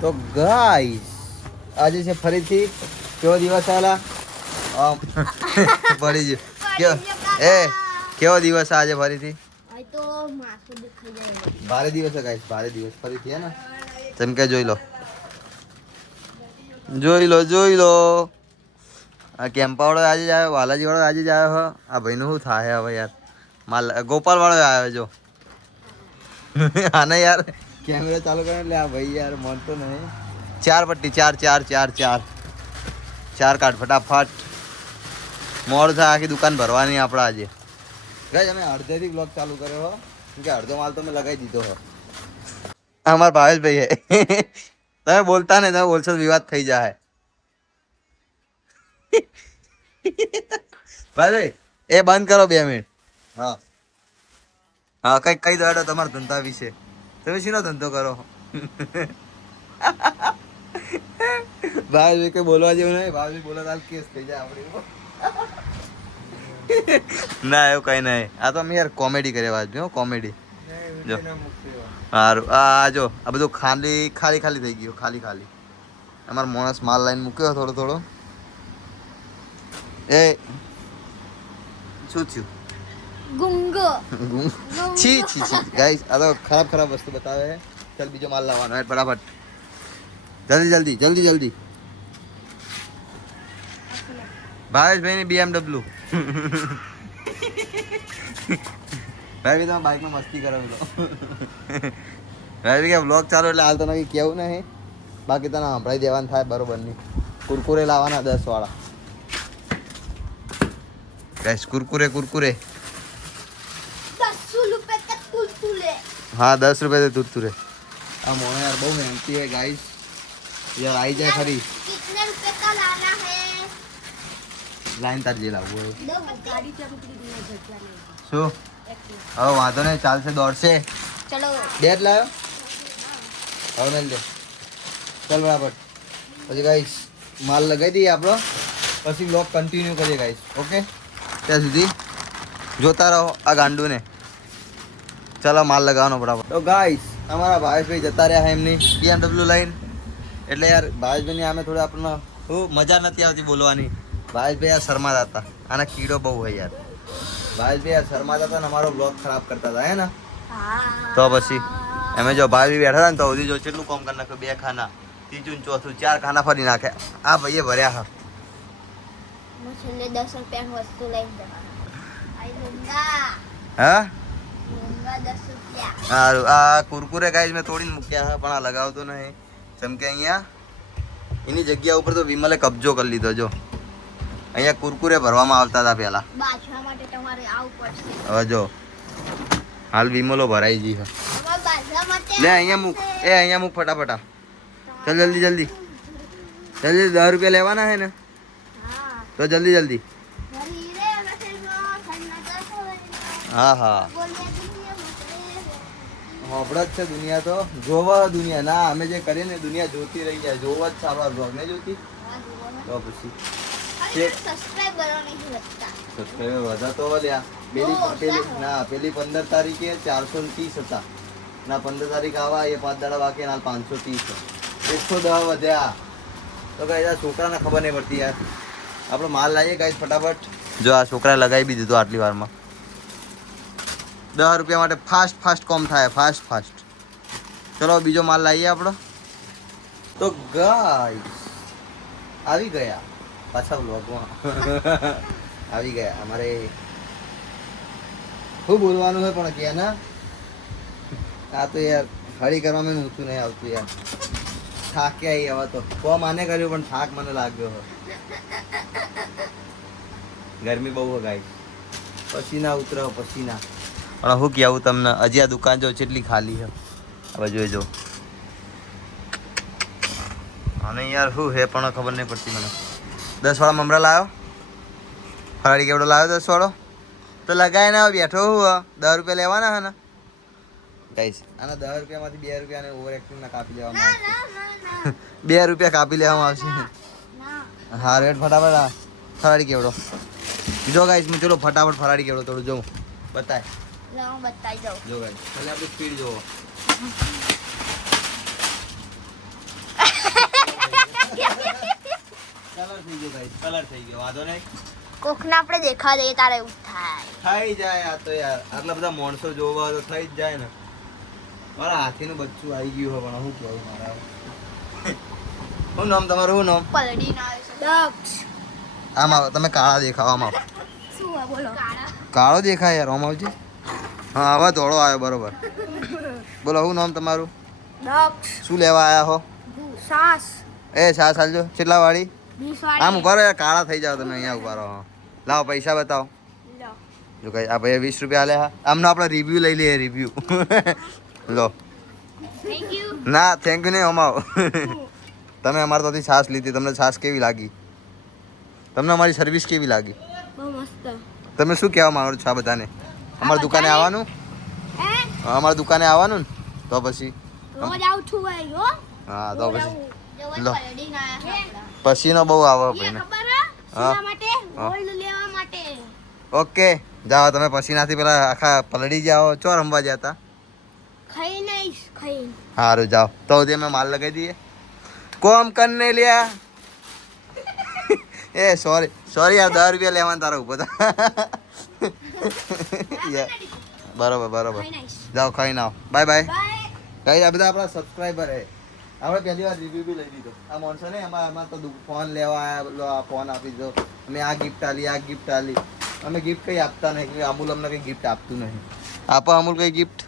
તો ગાઈસ આજે છે ફરીથી કેવો દિવસ આલા પડી ગયો કેવો કેવો દિવસ આજે ફરીથી ભારે દિવસ છે ગાઈસ ભારે દિવસ ફરીથી હે ને તેમ કે જોઈ લો આ કેમ્પા વાળો આજે જ આવ્યો વાલાજી વાળો આજે જ આવ્યો આ ભાઈનું શું થાય હવે યાર માલ ગોપાલ વાળો આવ્યો જો આને યાર કેમેરા ચાલુ કરે એટલે આ ભાઈ યાર માનતો નહીં 4 પટ્ટી 4 કાઢ ફટાફટ મોડ થાય આખી દુકાન ભરવાની આપણે આજે ગાઈસ અમે અડધેથી બ્લોગ ચાલુ કર્યો હો કે અડધો માલ તો મેં લગાવી દીધો હો અમારા ભાવેશભાઈ હે તમે બોલતા ને તમે બોલશો વિવાદ થઈ જાય ભાઈ એ બંધ કરો 2 મિનિટ હા હા કઈ દોડો તમારા ધંધા વિશે તમે શીનો ધંધો કરો ભાઈ કઈ બોલવા જેવું નહીં ભાઈ બોલો તો કેસ થઈ જાય આપણે ના એવું કઈ નહીં આ તો અમે યાર કોમેડી કરે વાત જો કોમેડી જો સારું આ જો આ બધું ખાલી થઈ ગયું ખાલી અમારો માણસ માલ લાઈન મૂક્યો થોડો એ શું થયું ગુંગો છી ગાઈસ આ તો ખરાબ વસ્તુ બતાવે છે ચાલ બીજો માલ લાવવાનો હે ફટાફટ જલ્દી ભાવેશભાઈ ની BMW ભાઈ તમે બાઈકમાં મસ્તી કરાવી લો ભાઈ કે વ્લોગ ચાલુ એટલે હાલ તો નક્કી કેવું નહીં બાકી તને સંભળાઈ દેવાનું થાય બરોબર નહીં કુરકુરે લાવવાના 10 વાળા ગાઈસ કુરકુરે हाँ 10 रुपए से तुरतुरे આ મોણે યાર બહુ મહેનતી है गाइस यार आई जाए खरी कितने रुपए का लाना है लाइन तार ले लाવો गाड़ी से अपनी दुनिया जगह नहीं શું હવે વાંધો નહીં ચાલશે દોડશે चलो ડેટ લાવ્યો હવે મેલ દે ચાલ બરાબર પછી ગાઈસ માલ લગાવી દઈએ આપણો પછી બ્લોગ કન્ટિન્યુ કરીએ ગાઈસ ઓકે ત્યાં સુધી જોતા રહો આ ગાંડુને ચાલો માલ લગાવવાનો બરાબર તો ગાઈસ અમારા ભાવેશભાઈ જતા રહ્યા છે એમની BMW લાઈન એટલે યાર ભાવેશભાઈની આમે થોડી આપણને મજા નથી આવતી બોલવાની ભાવેશભાઈ યાર શરમાતા હતા આના કીડો બહુ હોય યાર ભાવેશભાઈ યાર શરમાતા હતા ને અમારો બ્લોગ ખરાબ કરતા હતા હે ને તો પછી અમે જો ભાવેશભાઈ બેઠા હતા ને તો સુધી જો કેટલું કામ કરી નાખ્યું 2 ખાના ત્રીજું ચોથું 4 ખાના ફરી નાખે આ ભાઈએ ભર્યા હા હું છેલ્લે 10 રૂપિયાની વસ્તુ લઈને જવાનું આઈ લૂંગા હા 10 રૂપિયા સારું આ કુરકુરે ગાઈસ મેં તોડીને મૂક્યા છે પણ આ લગાવતો નહીં જેમ કે અહીંયા એની જગ્યા ઉપર તો વિમલે કબજો કરી લીધો જો અહીંયા કુરકુરે ભરવામાં આવતા હતા પહેલા બાજવા માટે તમારે આવું પડશે હવે જો હાલ વિમલો ભરાઈ ગઈ છે તમારે બાજવા માટે લે અહીંયા મૂક ફટાફટ ચાલ જલ્દી 10 રૂપિયા લેવાના છે ને હા તો જલ્દી ઘરી રે લખેલો સન્નતા કોઈનો હા બોલિયા દુનિયા મતરે હોબળા જ છે દુનિયા તો જોવા દુનિયા ના અમે જે કરીએ ને દુનિયા જોતી રહી જાય જોવા જ છે આપણા બ્લોગ નહીં જોતી તો પછી સબસ્ક્રાઇબર નહીં લખતા સબસ્ક્રાઇબર વધા તો લ્યા પેલી 15 તારીખે 430 હતા ના 15 તારીખ આવા એ 5 દાડા બાકી ના 530 110 વધ્યા તો ગાઈસ આ છોકરાને ખબર નહીં પડતી યાર આપણો માલ લાવીએ ગાઈસ ફટાફટ જો આ છોકરા લગાવી બી દીધું આટલી વારમાં 10 રૂપિયા માટે ફાસ્ટ કોમ થાય ફાસ્ટ ચલો બીજો માલ લાવીએ આપણો તો ગાઈસ આવી ગયા પાછા બ્લોગમાં આવી ગયા અમારે શું બોલવાનું હોય પણ કે ના આ તો યાર હળી કરવામાં ઊંચું નહીં આવતું યાર થાક્યા હવે તો કોમ આને કર્યું પણ થાક મને લાગ્યો હોય ગરમી બહુ હોય ગાઈસ પસીના ઉતરો પસીના પણ હું કહેવું તમને હજી આ દુકાન જો કેટલી ખાલી છે હવે જોઈજો અને યાર શું હે પણ ખબર નહીં પડતી મને 10 વાળા મમરા લાવ્યો ફરાળી કેવડો લાવ્યો 10 વાળો તો લગાય ને બેઠો હું 10 રૂપિયા લેવાના હે ને ગાઈસ આના 10 રૂપિયામાંથી 2 રૂપિયાને ઓવર એક્ટિંગ ના કાપી લેવામાં આવશે 2 રૂપિયા કાપી લેવામાં આવશે હા રેટ ફટાફટ ફરાળી કેવડો જો ગાઈસ હું ચલો ફટાફટ ફરાળી કેવડો થોડું જોઉં બતાય હું બતાઈ દઉં જો ગાઈસ ખાલી આપણી સ્પીડ જોવો કલર થઈ ગયો ગાઈસ, કલર થઈ ગયો, વાંધો નહીં. કોકને આપણે દેખા દઈએ તારે એવું થાય. થઈ જાય આ તો યાર, આટલા બધા માણસો જોવા તો થઈ જ જાય ને. મારા હાથીનું બચ્ચું આવી ગયું હોય પણ હું કેવું મારા. શું નામ તમારું? શું નામ? પલડી ના આવે છે. દક્ષ. આમ આવો, તમે કાળા દેખાવ. આમ આવો. શું આ બોલો? કાળો દેખાય યાર. આમ આવજે. હા હવે ધોળો આવ્યો બરોબર. બોલો શું નામ તમારું? દક્ષ. શું લેવા આવ્યા હો? સાસ. એ છાસ હાલજો. કેટલા વાળી? 20 વાળી. આમ ઉભા રહો યાર, કાળા થઈ જાવ તમે અહીંયા ઉભા રહો. લાવો પૈસા બતાવો. લો. જો કઈ આ ભાઈ 20 રૂપિયા આલે. હા આમનો આપણે રિવ્યુ લઈ લઈએ. રિવ્યુ લો. Thank you. ના થેન્ક યુ નહીં. અમારો તમે અમારા ત્યાંથી છાસ લીધી, તમને છાસ કેવી લાગી? તમને અમારી સર્વિસ કેવી લાગી? બહુ મસ્ત. તમે શું કહેવા માંગો છો આ બધાને? અમારી દુકાને આવવાનું? હે? અમારી દુકાને આવવાનું ને તો પછી રોજ આવું છું ભાઈ હો. હા તો પછી લો. પલડી ના આવે. પસીનો બહુ આવે ભાઈને. ખબર હે? હા. શેના માટે? ગોલ્ડ લેવા માટે. ઓકે જાઓ તમે પસીનાથી પેલા આખા પલળી જાઓ. ચો રમવા જતા? ખાઈ નહીં ખાઈ. સારું જાઓ તો સુધી અમે માલ લગાવી દઈએ. કોમ કરને લ્યા. એ સોરી સોરી યાર, 10 રૂપિયા લેવાના તારા ઉપર બરોબર બરોબર. જાઓ ખાઈ નાઓ. Bye bye. બાય. કઈ આ બધા આપણા સબસ્ક્રાઈબર હે. આપણે પહેલી વાર રિવ્યુ બી લઈ લીધો. આ માણસો ને અમારે તો ફોન લેવા આવ્યા, આ ફોન આપી દો, અમે આ ગિફ્ટ આલી, આ ગિફ્ટ આલી. અમે ગિફ્ટ કંઈ આપતા નહીં. અમૂલ અમને કંઈ ગિફ્ટ આપતું નહીં. આપો અમૂલ કંઈ ગિફ્ટ.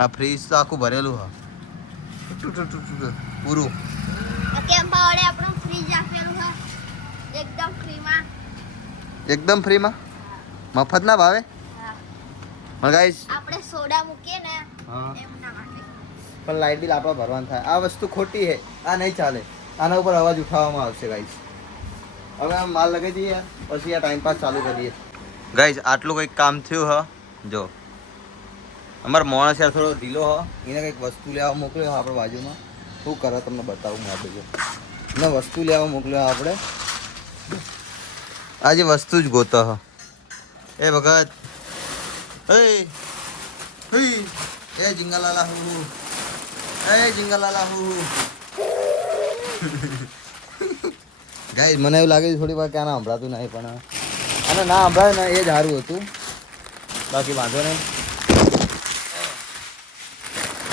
આ ફ્રીજ તો આખું ભરેલું હા પૂરું. કેમ પાવડે આપણું ફ્રીજ આપેલું છે એકદમ ફ્રીમાં. એકદમ ફ્રીમાં મફત ના ભાવે. હા. પણ ગાઈસ આપણે સોડા મૂકીએ ને હા એમના માટે. પણ લાઇટ બિલ આપણે ભરવાનું થાય. આ વસ્તુ ખોટી છે. આ નહીં ચાલે. આના ઉપર અવાજ ઉઠાવવામાં આવશે ગાઈસ. હવે આમ માલ લગાવી દઈએ પછી આ ટાઈમ પાસ ચાલુ કરીએ. ગાઈસ આટલું કંઈક કામ થયું હ. જો અમારો માણસ યાર થોડો ઢીલો હ. એને કંઈક વસ્તુ લેવા મોકલ્યો આપણે બાજુમાં. શું કરે તમને બતાવું મેં આપણે. જો એને વસ્તુ લેવા મોકલ્યો આપણે. આજે વસ્તુ જ ગોતો હ. એ ભગત એ જીંગાલાલા હું જીંગાલાલા હું ગાઈસ મને એવું લાગે છે થોડી વાર કે આને સંભળાતું નહીં, પણ આને ના સંભળાય ને એ જ સારું હતું. બાકી વાંધો નહીં.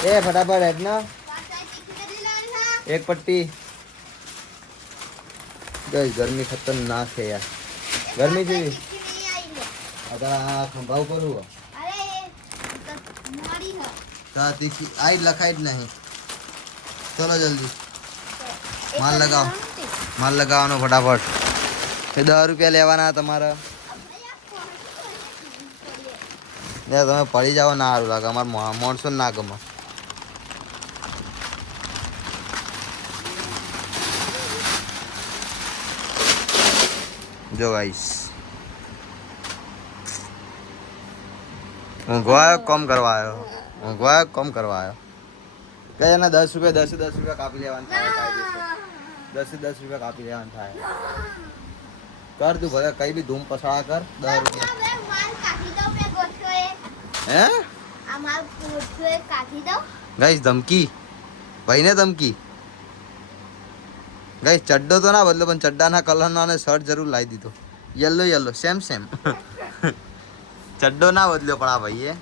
એ ફટાફટ હેડ ના એક પટ્ટી. ગાઈસ ગરમી ખતરનાક છે યાર. ગરમી છે અત્યારે આ ખંભાવ કરું તા તીખી આઈ લખાય જ નહીં. ચલો જલ્દી માલ લગાવો. માલ લગાવવાનો ફટાફટ. એ 10 રૂપિયા લેવાના તમારા. યાર તમે પડી જાઓ ના સારું લાગે. અમારે માણસો ના ગમે. જો ગાઈસ ઊંઘવાયો કોમ કરવા આવ્યો. ઊંઘવાયો કોમ કરવા આવ્યો. કઈ એના 10 રૂપિયા 10 રૂપિયા કાપી લેવાનું થાય. કાયદેસર 10 રૂપિયા કાપી લેવાનું થાય. કર તું ભલે કઈ બી ધૂમ પસાડા કર. 10 રૂપિયા હે ગાઈસ ધમકી. ભાઈને ધમકી. ગાઈસ ચડ્ડો તો ના બદલો પણ ચડ્ડાના કલરનો અને શર્ટ જરૂર લાવી દીધો. Yellow yellow same same. ચડ્ડો ના બદલ્યો પણ આ ભાઈએ.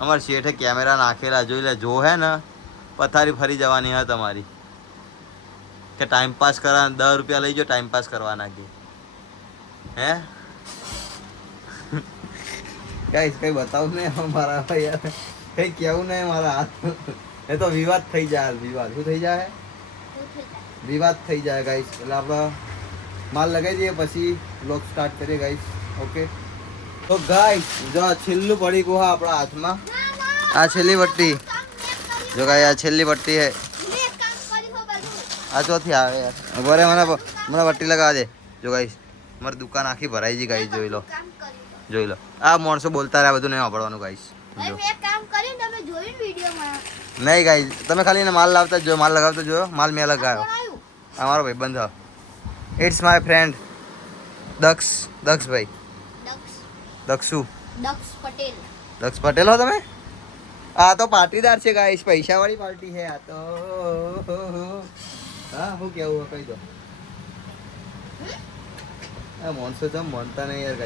અમારે શેઠે કેમેરા નાખેલા જોઈ લે. જો હે ને પથારી ફરી જવાની હે તમારી કે ટાઈમ પાસ કરવા 10 રૂપિયા લઈ જાઓ ટાઈમ પાસ કરવાના કે હે. ગાઈસ કઈ બતાવું નહીં મારા યાર. કઈ કેવું નહીં મારા હાથ. એ તો વિવાદ થઈ જાય. વિવાદ શું થઈ જાય? વિવાદ થઈ જાય ગાઈસ. એટલે આપણે માલ લગાવી દઈએ પછી બ્લોગ સ્ટાર્ટ કરીએ ગાઈસ. ઓકે તો ગાઈસ જો છેલ્લું પડી ગયું હા આપણા હાથમાં. આ છેલ્લી પટ્ટી જો ગાઈસ આ છેલ્લી પટ્ટી હે. આ ચોથી આવે યાર. બરે મને પટ્ટી લગાવા દે. જો ગાઈસ મારી દુકાન આખી ભરાઈ ગઈ ગાઈસ. જોઈ લો જોઈ લો. આ માણસો બોલતા રહ્યા બધું નહીં વાપરવાનું ગાઈસ. નહીં ગાઈસ તમે ખાલી એને માલ લાવતા જો. માલ લગાવતા જોયો. માલ મેં લગાવ્યો. અમારો ભાઈ બંધ. ઇટ્સ માય ફ્રેન્ડ દક્ષભાઈ. દક્ષુ દક્ષ પટેલ હો તમે? આ તો પાર્ટીદાર છે ગાઈસ. પૈસા વાળી પાર્ટી છે આ તો. હા હું કેવું કહી દો. મોનસો જમ મનતા નહીં યાર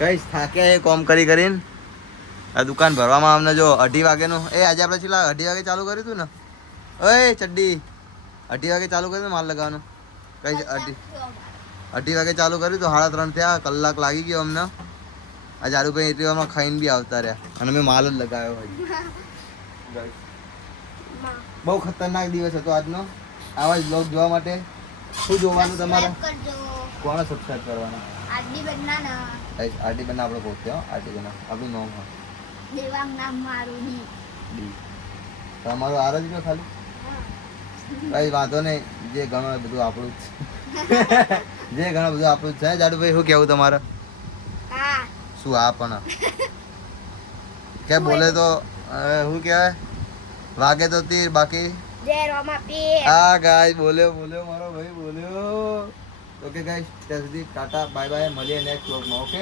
ગાઈસ થાક્યા એ કોમ કરીને આ દુકાન ભરવામાં અમને જો 2:30 વાગેનું આજે આપણે છેલ્લા 2:30 વાગે ચાલુ કર્યું હતું ને ઓય ચડ્ડી 2:30 વાગે ચાલુ કર્યું માલ લગાવવાનું ગાઈસ 2:30 વાગે ચાલુ કર્યું તો 3:30 થયા કલાક લાગી ગયો અમને આ જારુભાઈ એટલી વારમાં ખાઈને બી આવતા રહ્યા અને મેં માલ જ લગાવ્યો હોય ગાઈસ બહુ ખતરનાક દિવસ હતો આજનો આવા જ બ્લોગ જોવા માટે શું જોવાનું તમારે કોને સબસ્ક્રાઇબ કરવાના આરડી બનાના ગાઈસ આરડી બના આપણે પહોંચ્યો આરડી બના આપણું નામ હા દેવાંગ નામ મારું ડી તમારું આર જ ગયો ખાલી કઈ વાંધો નહીં જે ઘણું બધું આપણું જ જે ઘણું બધું આપણું જ છે જાડુભાઈ શું કેવું તમારે હા શું આ પણ કે બોલે તો શું કહેવાય વાગે તો તીર બાકી જય રોમા પીર હા ગાઈસ બોલ્યો મારો ભાઈ બોલ્યો ઓકે ગાઈસ ત્યાં સુધી ટાટા બાય બાય મળીએ નેક્સ્ટ વ્લોગમાં ઓકે